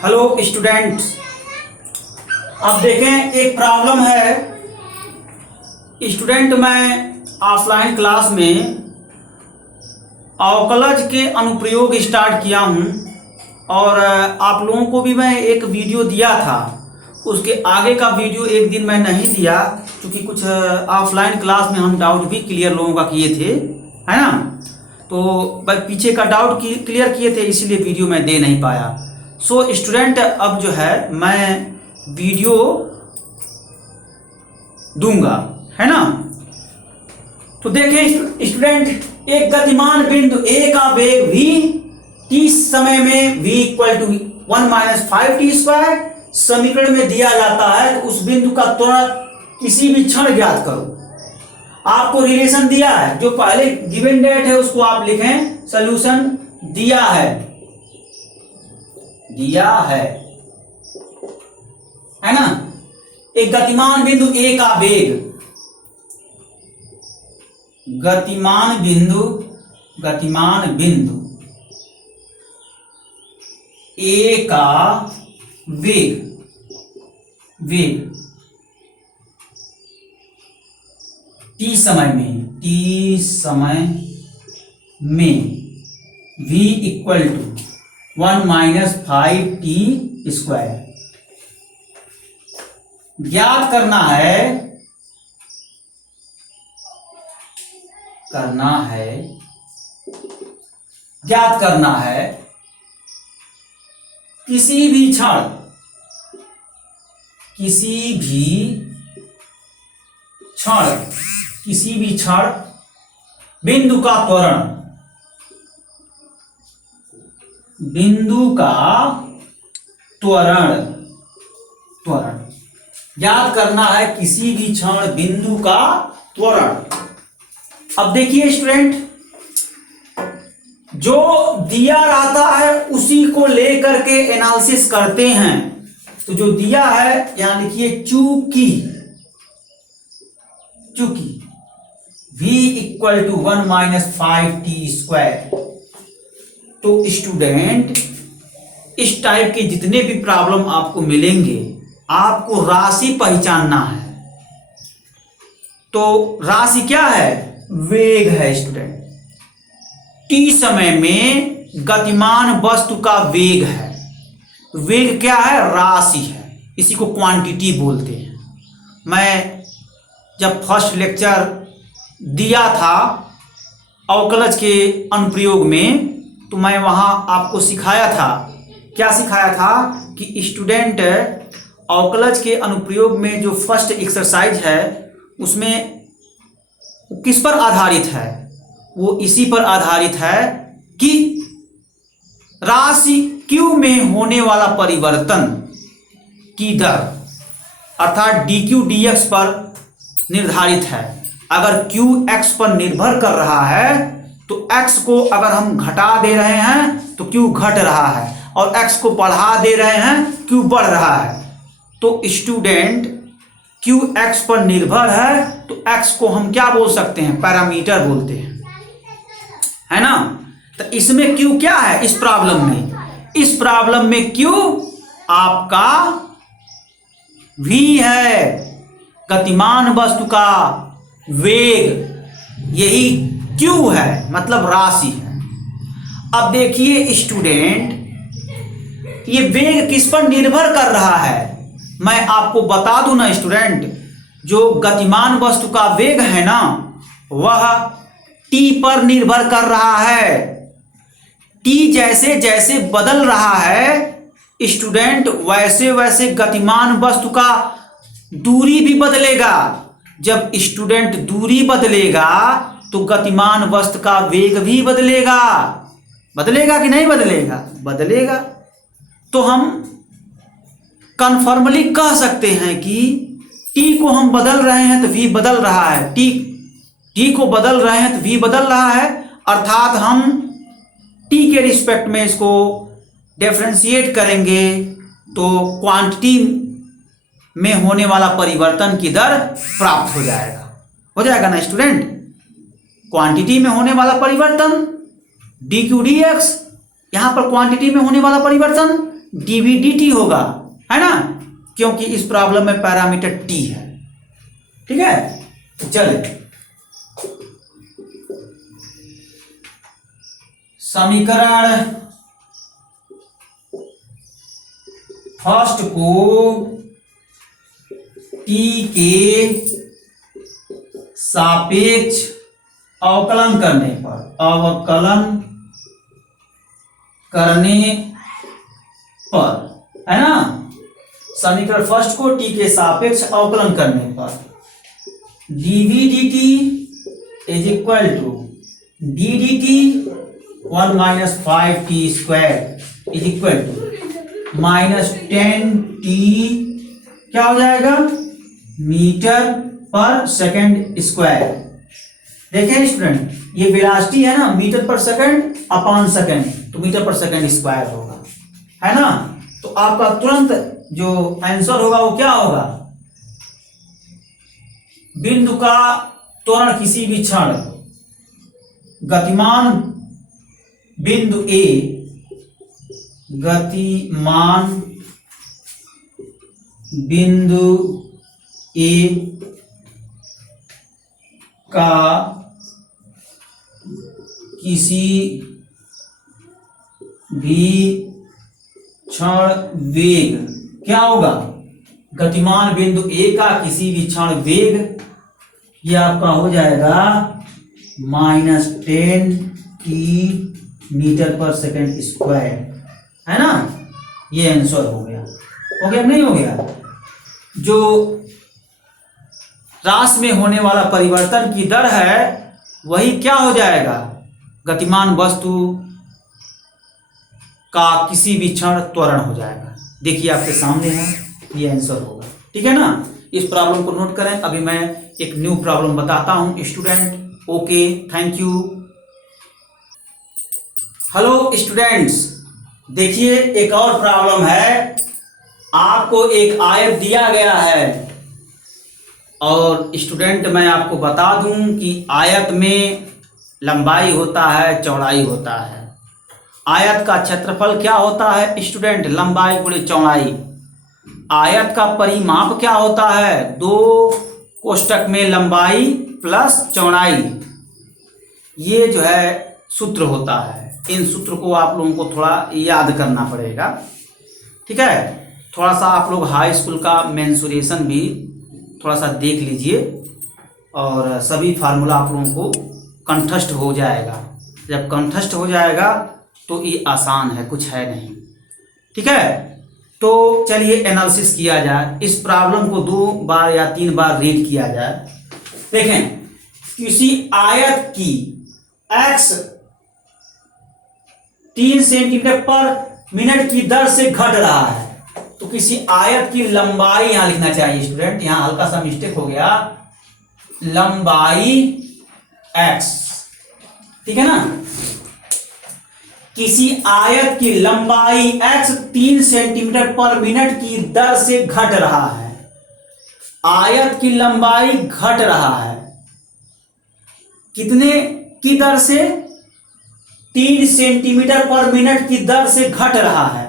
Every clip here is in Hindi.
हेलो स्टूडेंट्स, अब देखें एक प्रॉब्लम है स्टूडेंट। मैं ऑफलाइन क्लास में अवकलज के अनुप्रयोग स्टार्ट किया हूं और आप लोगों को भी मैं एक वीडियो दिया था। उसके आगे का वीडियो एक दिन मैं नहीं दिया क्योंकि कुछ ऑफलाइन क्लास में हम डाउट भी क्लियर लोगों का किए थे, है ना। तो पीछे का डाउट क्लियर किए थे, इसीलिए वीडियो मैं दे नहीं पाया। सो स्टूडेंट, अब जो है मैं वीडियो दूंगा, है ना। तो देखें स्टूडेंट, एक गतिमान बिंदु ए का वेग v t समय में v इक्वल टू 1-5t² समीकरण में दिया जाता है। तो उस बिंदु का त्वरण किसी भी क्षण ज्ञात करो। आपको रिलेशन दिया है, जो पहले गिवन डेट है उसको आप लिखें, सॉल्यूशन दिया है ना। एक गतिमान बिंदु ए का वेग, गतिमान बिंदु ए का वेग t समय में v इक्वल टू 1-5t²। ज्ञात करना है किसी भी क्षण बिंदु का त्वरण ज्ञात करना है, किसी भी क्षण बिंदु का त्वरण। अब देखिए स्टूडेंट, जो दिया रहता है उसी को लेकर के एनालिसिस करते हैं। तो जो दिया है यहां लिखिए, चूंकि v इक्वल टू 1-5t²। तो स्टूडेंट, इस टाइप के जितने भी प्रॉब्लम आपको मिलेंगे, आपको राशि पहचानना है। तो राशि क्या है? वेग है स्टूडेंट। t समय में गतिमान वस्तु का वेग है। वेग क्या है? राशि है। इसी को क्वांटिटी बोलते हैं। मैं जब फर्स्ट लेक्चर दिया था अवकलज के अनुप्रयोग में, तो मैं वहां आपको सिखाया था, क्या सिखाया था कि स्टूडेंट अवकलज के अनुप्रयोग में जो फर्स्ट एक्सरसाइज है उसमें किस पर आधारित है? वो इसी पर आधारित है कि राशि q में होने वाला परिवर्तन की दर अर्थात dq dx पर निर्धारित है। अगर q x पर निर्भर कर रहा है तो x को अगर हम घटा दे रहे हैं तो q घट रहा है, और x को बढ़ा दे रहे हैं q बढ़ रहा है। तो स्टूडेंट, q x पर निर्भर है तो x को हम क्या बोल सकते हैं? पैरामीटर बोलते हैं, है ना। तो इसमें q क्या है? इस प्रॉब्लम में q आपका v है, गतिमान वस्तु का वेग, यही q है, मतलब राशि है। अब देखिए स्टूडेंट, ये वेग किस पर निर्भर कर रहा है? मैं आपको बता दूं ना स्टूडेंट, जो गतिमान वस्तु का वेग है ना, वह t पर निर्भर कर रहा है। t जैसे जैसे बदल रहा है स्टूडेंट, वैसे वैसे गतिमान वस्तु का दूरी भी बदलेगा। जब स्टूडेंट दूरी बदलेगा तो गतिमान वस्तु का वेग भी बदलेगा। बदलेगा कि नहीं बदलेगा? बदलेगा। तो हम कन्फर्मली कह सकते हैं कि t को हम बदल रहे हैं तो v बदल रहा है, t को बदल रहे हैं तो v बदल रहा है। अर्थात हम t के रिस्पेक्ट में इसको डिफरेंशिएट करेंगे तो क्वांटिटी में होने वाला परिवर्तन की दर प्राप्त हो जाएगा ना स्टूडेंट। क्वांटिटी में होने वाला परिवर्तन dq dx, यहां पर क्वांटिटी में होने वाला परिवर्तन dv/dt होगा, है ना, क्योंकि इस प्रॉब्लम में पैरामीटर t है। ठीक है, चले समीकरण फर्स्ट को t के सापेक्ष अवकलन करने पर, है ना, समीकरण फर्स्ट को t के सापेक्ष अवकलन करने पर dv/dt is equal to ddt 1 minus 5t² is equal to -10t क्या हो जाएगा मीटर पर सेकंड स्क्वायर। देखें स्टूडेंट, ये वेलोसिटी है ना, मीटर पर सेकंड अपॉन सेकंड, तो मीटर पर सेकंड स्क्वायर होगा, है ना। तो आपका तुरंत जो आंसर होगा वो क्या होगा, बिंदु का त्वरण किसी भी क्षण गतिमान बिंदु ए, गतिमान बिंदु ए का किसी भी क्षण वेग क्या होगा, गतिमान बिंदु ए का किसी भी क्षण वेग, ये आपका हो जाएगा -10t मीटर पर सेकंड स्क्वायर, है ना। ये आंसर हो गया नहीं हो गया। जो राशि में होने वाला परिवर्तन की दर है वही क्या हो जाएगा, गतिमान वस्तु का किसी भी क्षण त्वरण हो जाएगा। देखिए आपके सामने है, ये आंसर होगा। ठीक है ना, इस प्रॉब्लम को नोट करें। अभी मैं एक न्यू प्रॉब्लम बताता हूं student. Okay, thank you. Hello students, देखिए एक और प्रॉब्लम है। आपको एक आयत दिया गया है और स्टूडेंट मैं आपको बता दूं कि आयत में लंबाई होता है, चौड़ाई होता है। आयत का क्षेत्रफल क्या होता है स्टूडेंट, लंबाई गुणे चौड़ाई। आयत का परिमाप क्या होता है, 2 कोष्टक में लंबाई प्लस चौड़ाई। ये जो है सूत्र होता है। इन सूत्र को आप लोगों को थोड़ा याद करना पड़ेगा। ठीक है, थोड़ा सा आप लोग हाई स्कूल का मेंसुरेशन भी थोड़ा सा देख लीजिए और सभी फार्मूला आप लोगों को कंठस्थ हो जाएगा। जब कंठस्थ हो जाएगा तो ये आसान है, कुछ है नहीं। ठीक है, तो चलिए एनालिसिस किया जाए। इस प्रॉब्लम को 2 बार या 3 बार रीड किया जाए। देखें, किसी आयत की x 3 सेंटीमीटर पर मिनट की दर से घट रहा है, तो किसी आयत की लंबाई यहां लिखना चाहिए स्टूडेंट। यहां हल्का सा मिस्टेक हो गया, लंबाई x। ठीक है ना, किसी आयत की लंबाई x 3 सेंटीमीटर पर मिनट की दर से घट रहा है। आयत की लंबाई घट रहा है, कितने की दर से, 3 सेंटीमीटर पर मिनट की दर से घट रहा है।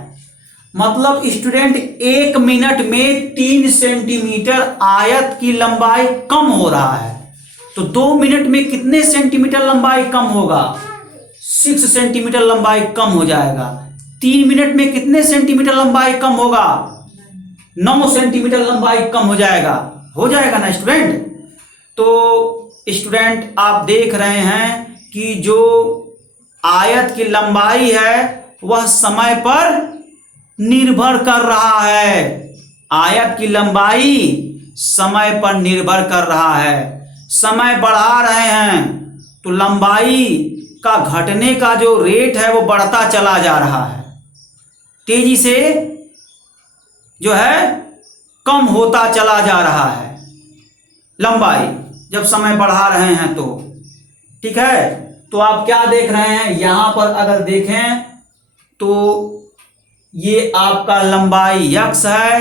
मतलब स्टूडेंट 1 मिनट में 3 सेंटीमीटर आयत की लंबाई कम हो रहा है। तो 2 मिनट में कितने सेंटीमीटर लंबाई कम होगा, 6 सेंटीमीटर लंबाई कम हो जाएगा। 3 मिनट में कितने सेंटीमीटर लंबाई कम होगा, 9 सेंटीमीटर लंबाई कम हो जाएगा ना स्टूडेंट। तो स्टूडेंट आप देख रहे हैं कि जो आयत की लंबाई है वह समय पर निर्भर कर रहा है। आयत की लंबाई समय पर निर्भर कर रहा है। समय बढ़ा रहे हैं तो लंबाई का घटने का जो रेट है वो बढ़ता चला जा रहा है, तेजी से जो है कम होता चला जा रहा है लंबाई, जब समय बढ़ा रहे हैं तो। ठीक है, तो आप क्या देख रहे हैं, यहां पर अगर देखें तो ये आपका लंबाई x है,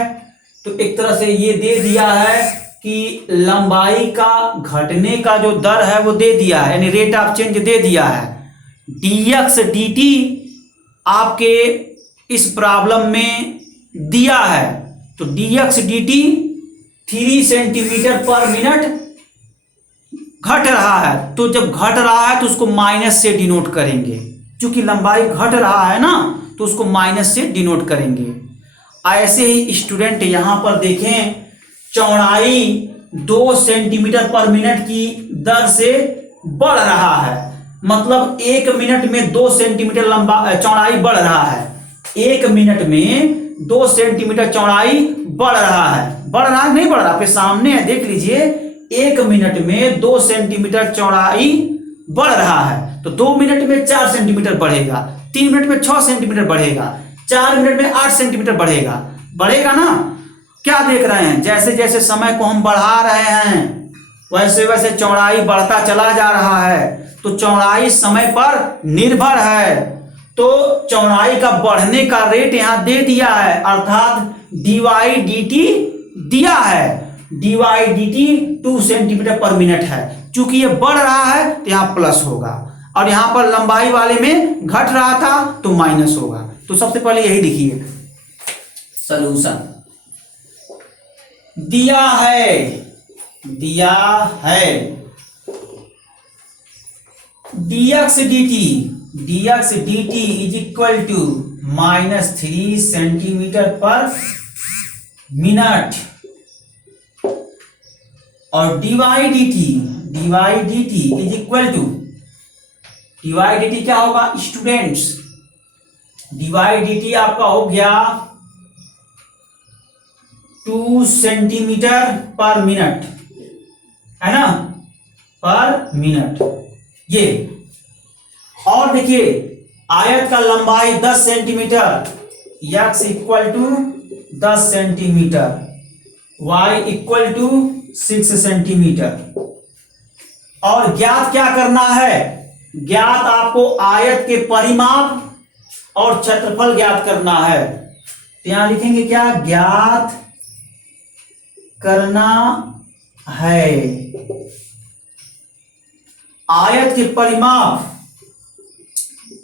तो एक तरह से ये दे दिया है कि लंबाई का घटने का जो दर है वो दे दिया है, यानी रेट ऑफ चेंज दे दिया है। dx dt आपके इस प्रॉब्लम में दिया है तो dx dt 3 सेंटीमीटर पर मिनट घट रहा है, तो जब घट रहा है तो उसको माइनस से डिनोट करेंगे, क्योंकि लंबाई घट रहा है ना तो उसको माइनस से डिनोट करेंगे। ऐसे ही स्टूडेंट यहां पर देखें, चौड़ाई 2 सेंटीमीटर पर मिनट की दर से बढ़ रहा है, मतलब 1 मिनट में 2 सेंटीमीटर लंबा चौड़ाई बढ़ रहा है। 1 मिनट में 2 सेंटीमीटर चौड़ाई बढ़ रहा है, बढ़ रहा है नहीं बढ़ रहा, आपके सामने है, देख लीजिए। 1 मिनट में 2 सेंटीमीटर चौड़ाई बढ़ रहा है, तो 2 मिनट में 4 सेंटीमीटर बढ़ेगा, 3 मिनट में 6 सेंटीमीटर बढ़ेगा, 4 मिनट में 8 सेंटीमीटर बढ़ेगा, बढ़ेगा ना। क्या देख रहे हैं, जैसे जैसे समय को हम बढ़ा रहे हैं वैसे वैसे चौड़ाई बढ़ता चला जा रहा है। तो चौड़ाई समय पर निर्भर है, तो चौड़ाई का बढ़ने का रेट यहां दे दिया है, अर्थात dy/dt दिया है। dy/dt 2 सेंटीमीटर पर मिनट है, चूंकि ये बढ़ रहा है तो यहां प्लस होगा, और यहां पर लंबाई वाले में घट रहा था तो माइनस होगा। तो सबसे पहले यही लिखिए सॉल्यूशन। दिया है dx dt is equal to -3 centimetre पर मिनट, और dy dt is equal to, dy dt क्या होगा स्टूडेंट्स, dy dt आपका हो गया 2 सेंटीमीटर पर मिनट, है ना, पर मिनट ये। और देखिए आयत का लंबाई 10 centimetre, x equal to 10 centimetre, y equal to 6 centimetre. और ज्ञात क्या करना है, ज्ञात आपको आयत के परिमाप और क्षेत्रफल ज्ञात करना है। तो यहां लिखेंगे क्या, ज्ञात करना है आयत के परिमाप,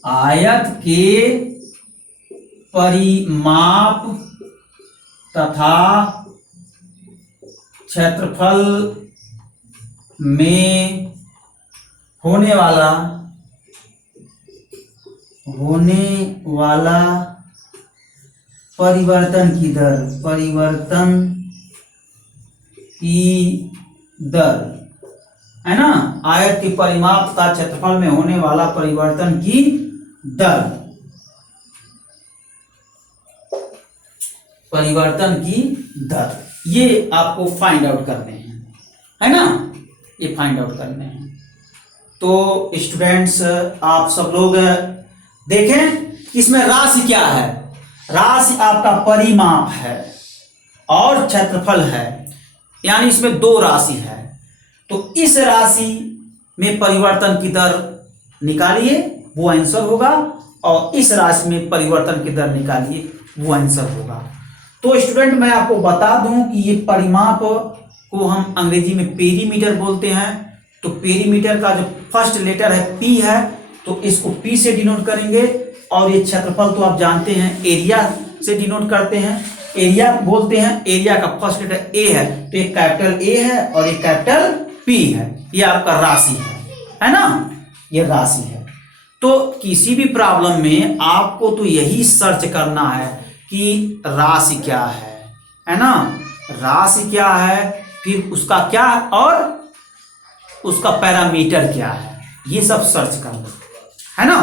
आयत के परिमाप तथा क्षेत्रफल में होने वाला परिवर्तन की दर, है ना, आयत के परिमाप तथा क्षेत्रफल में होने वाला परिवर्तन की दर, ये आपको फाइंड आउट करने हैं, है ना, ये फाइंड आउट करने हैं। तो स्टूडेंट्स आप सब लोग देखें इसमें राशि क्या है, राशि आपका परिमाप है और क्षेत्रफल है, यानी इसमें 2 राशि है। तो इस राशि में परिवर्तन की दर निकालिए, वो आंसर होगा, और इस राशि में परिवर्तन की दर निकालिए, वो आंसर होगा। तो स्टूडेंट मैं आपको बता दूं कि ये परिमाप को हम अंग्रेजी में पेरीमीटर बोलते हैं। तो पेरीमीटर का जो फर्स्ट लेटर है P है, तो इसको P से डिनोट करेंगे, और ये क्षेत्रफल तो आप जानते हैं एरिया से डिनोट करते हैं, एरिया बोलते हैं। एरिया का फर्स्ट लेटर A है, तो एक कैपिटल A है और एक कैपिटल P है, ये आपका राशि है ना, ये राशि है। तो किसी भी प्रॉब्लम में आपको तो यही सर्च करना है कि राशि क्या है ना, राशि क्या है, फिर उसका क्या और उसका पैरामीटर क्या है, ये सब सर्च करना है ना।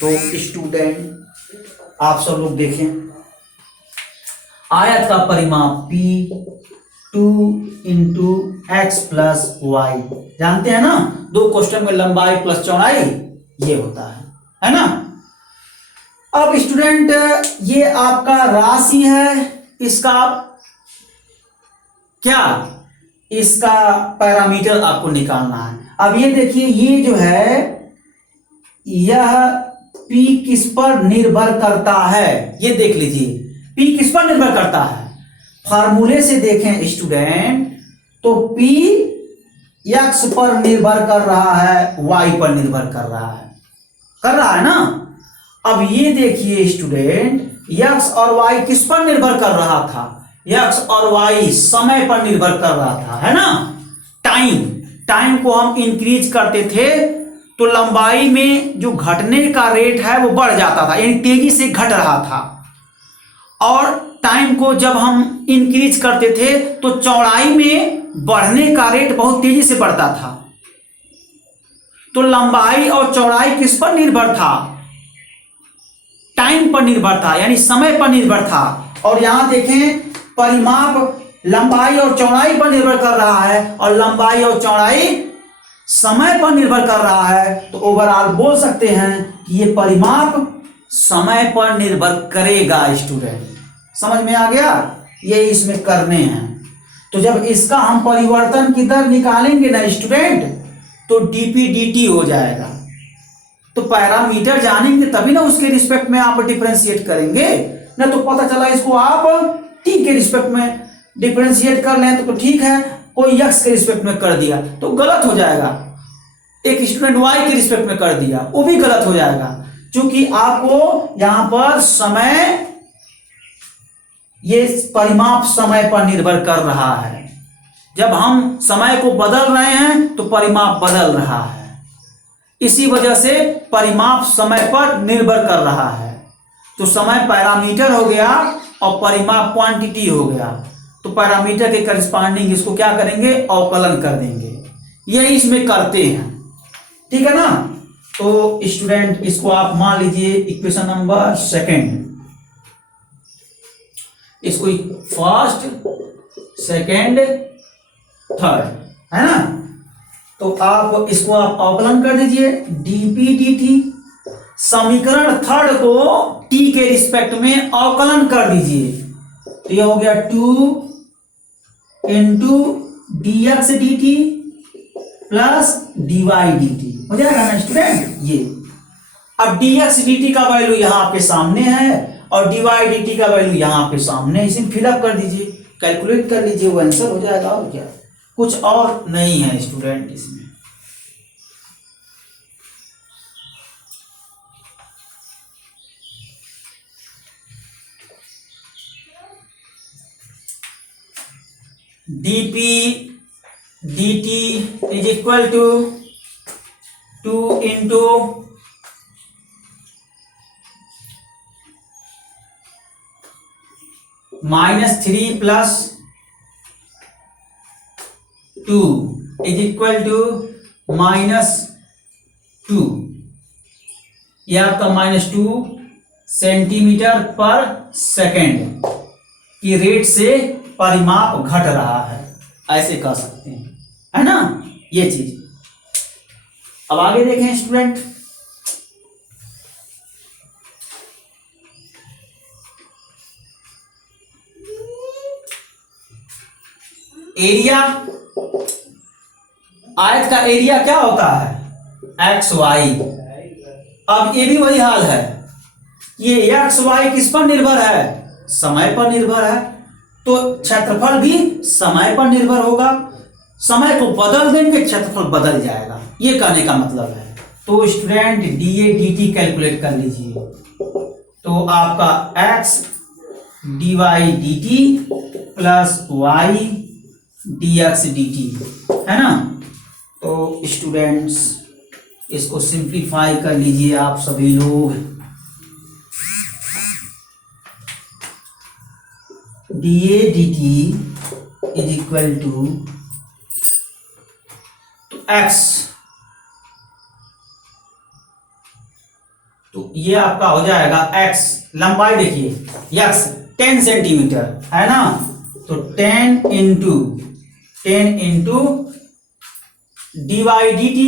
तो स्टूडेंट आप सब लोग देखें, आयत का परिमाप P 2 into x plus y, जानते हैं ना, 2 क्वेश्चन में लंबाई प्लस चौड़ाई ये होता है ना। अब स्टूडेंट ये आपका राशि है, इसका क्या, इसका पैरामीटर आपको निकालना है। अब ये देखिए, ये जो है यह P किस पर निर्भर करता है, ये देख लीजिए, P किस पर निर्भर करता है। फार्मूले से देखें स्टूडेंट, तो P x पर निर्भर कर रहा है, y पर निर्भर कर रहा है ना। अब ये देखिए स्टूडेंट, यक्स और वाई किस पर निर्भर कर रहा था? यक्स और वाई समय पर निर्भर कर रहा था, है ना। टाइम को हम इंक्रीज करते थे तो लंबाई में जो घटने का रेट है वो बढ़ जाता था, यानी तेजी से घट रहा था। और टाइम को जब हम इंक्रीज करते थे तो चौड़ाई में बढ़ने का रेट बहुत तेजी से बढ़ता था। तो लंबाई और चौड़ाई किस पर निर्भर था? टाइम पर निर्भर था, यानी समय पर निर्भर था। और यहां देखें, परिमाप लंबाई और चौड़ाई पर निर्भर कर रहा है और लंबाई और चौड़ाई समय पर निर्भर कर रहा है। तो ओवरऑल बोल सकते हैं कि ये परिमाप समय पर निर्भर करेगा। स्टूडेंट समझ में आ गया? ये इसमें करने हैं। तो जब इसका हम परिवर्तन की दर निकालेंगे ना स्टूडेंट, तो डीपी dt हो जाएगा। तो पैरामीटर जानेंगे तभी ना उसके रिस्पेक्ट में आप डिफरेंशिएट करेंगे ना। तो पता चला इसको आप टी के रिस्पेक्ट में डिफरेंशिएट कर लें तो ठीक है, कोई यक्स के रिस्पेक्ट में कर दिया तो गलत हो जाएगा। एक स्टूडेंट वाई के रिस्पेक्ट में कर दिया वो भी गलत हो जाएगा, क्योंकि आपको यहां पर समय, ये परिमाप समय पर निर्भर कर रहा है। जब हम समय को बदल रहे हैं तो परिमाप बदल रहा है। इसी वजह से परिमाप समय पर निर्भर कर रहा है। तो समय पैरामीटर हो गया और परिमाप क्वांटिटी हो गया। तो पैरामीटर के करस्पॉन्डिंग इसको क्या करेंगे? अवकलन कर देंगे। यही इसमें करते हैं, ठीक है ना। तो स्टूडेंट इसको आप मान लीजिए इक्वेशन नंबर सेकंड, इसको फर्स्ट, सेकंड, थर्ड, है ना। तो आप इसको आप अवकलन कर दीजिए dp dt। समीकरण थर्ड को t के रिस्पेक्ट में अवकलन कर दीजिए। तो यह हो गया 2 into dx dt plus dy dt हो जाएगा ना स्टूडेंट। ये अब dx dt का वैल्यू यहां आपके सामने है और dy dt का वैल्यू यहां आपके सामने है। इसे फिलअप कर दीजिए, कैलकुलेट कर लीजिए, वो आंसर हो जाएगा। और क्या, कुछ और नहीं है स्टूडेंट इसमें। dp dt is equal to 2 into -3 plus 2 is equal to -2। यह आपका -2 सेंटीमीटर पर सेकेंड की रेट से परिमाप घट रहा है, ऐसे कह सकते हैं, है ना ये चीज। अब आगे देखें स्टूडेंट, एरिया, आयत का एरिया क्या होता है? X y. अब ये भी वही हाल है, ये एक्स वाई किस पर निर्भर है? समय पर निर्भर है। तो क्षेत्रफल भी समय पर निर्भर होगा। समय को बदल देंगे, क्षेत्रफल बदल जाएगा, ये कहने का मतलब है। तो स्टूडेंट dA dt कैलकुलेट कर लीजिए। तो आपका x dy dt plus y dx dt है ना। तो स्टूडेंट्स इसको सिंप्लीफाई कर लीजिए आप सभी लोग। dA dt is equal to x, तो ये आपका हो जाएगा x, लंबाई देखिए x 10 सेंटीमीटर है ना। तो 10 into dy dt,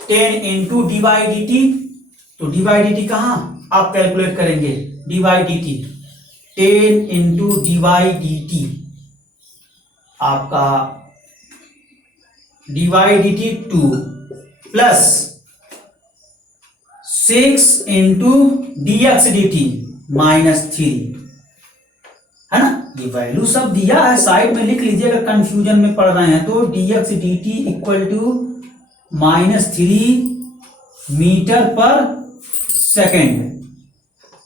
10 into dy dt। तो dy dt कहाँ आप कैलकुलेट करेंगे? dy dt 10 into dy dt, आपका dy dt 2 plus 6 into dx dt -3 है ना। ये वैल्यू सब दिया है, साइड में लिख लीजिए अगर कंफ्यूजन में पड़ रहे हैं। तो dx dt equal to -3 metre पर सेकेंड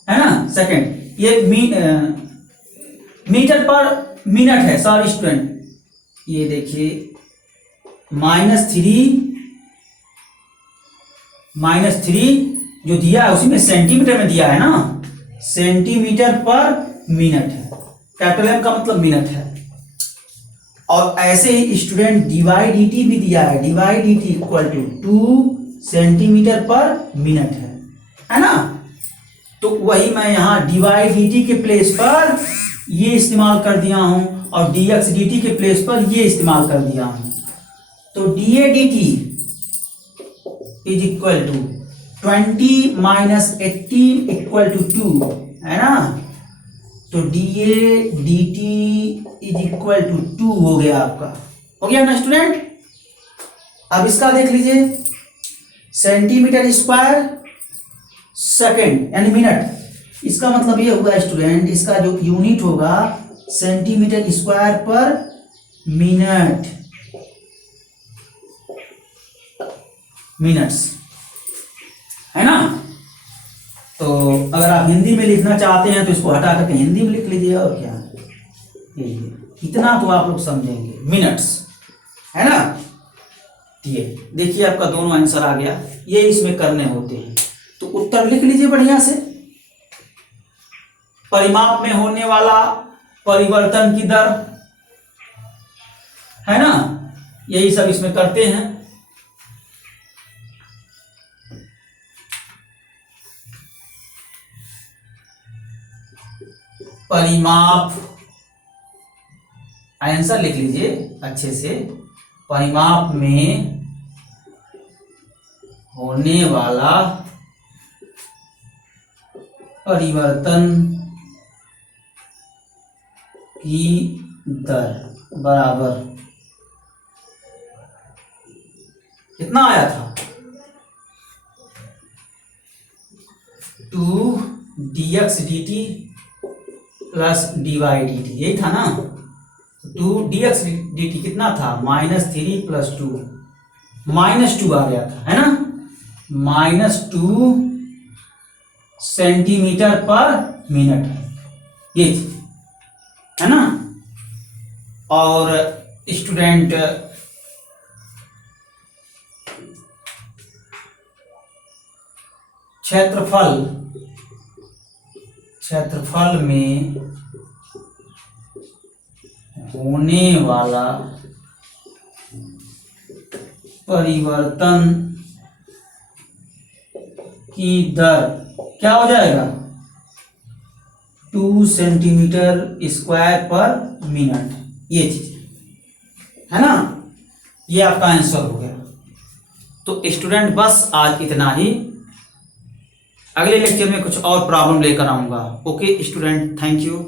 है ना, सेकेंड। ये मीटर पर मिनट है। सॉरी स्टूडेंट, ये देखिए -3 जो दिया है उसी में सेंटीमीटर में दिया है ना, सेंटीमीटर पर मिनट है। कैपिटल एम का मतलब मिनट है। और ऐसे ही स्टूडेंट डिवाइड dt भी दिया है, divide dt equal to 2 centimetre पर मिनट है ना। तो वही मैं यहाँ डिवाइड dt के प्लेस पर ये इस्तेमाल कर दिया हूं और dx dt के प्लेस पर ये इस्तेमाल कर दिया हूं। तो dA dt is equal to 20 minus 18 equal to 2 है ना। तो dA dt is equal to 2 हो गया आपका, हो गया ना स्टूडेंट। अब इसका देख लीजिए, सेंटीमीटर स्क्वायर सेकेंड यानी मिनट। इसका मतलब ये होगा स्टूडेंट, इसका जो यूनिट होगा सेंटीमीटर स्क्वायर पर मिनट, मिनट्स है ना। तो अगर आप हिंदी में लिखना चाहते हैं तो इसको हटा करके हिंदी में लिख लीजिए, और क्या इतना तो आप लोग समझेंगे, मिनट्स है ना। ये देखिए आपका दोनों आंसर आ गया, ये इसमें करने होते हैं। तो उत्तर लिख लीजिए बढ़िया से। परिमाप में होने वाला परिवर्तन की दर है ना, यही सब इसमें करते हैं। परिमाप, आंसर लिख लीजिए अच्छे से। परिमाप में होने वाला परिवर्तन की दर बराबर कितना आया था, 2 dx dt plus dy dt, यही था ना। 2 dx dt कितना था, -3 प्लस 2, -2 आ गया था है ना। -2 सेंटीमीटर पर मिनट ये है ना। और स्टूडेंट क्षेत्रफल में होने वाला परिवर्तन की दर क्या हो जाएगा, 2 सेंटीमीटर स्क्वायर पर मिनट, ये चीज है ना। ये आपका आंसर हो गया। तो स्टूडेंट बस आज इतना ही, अगले लेक्चर में कुछ और प्रॉब्लम लेकर आऊंगा। Okay student, thank you.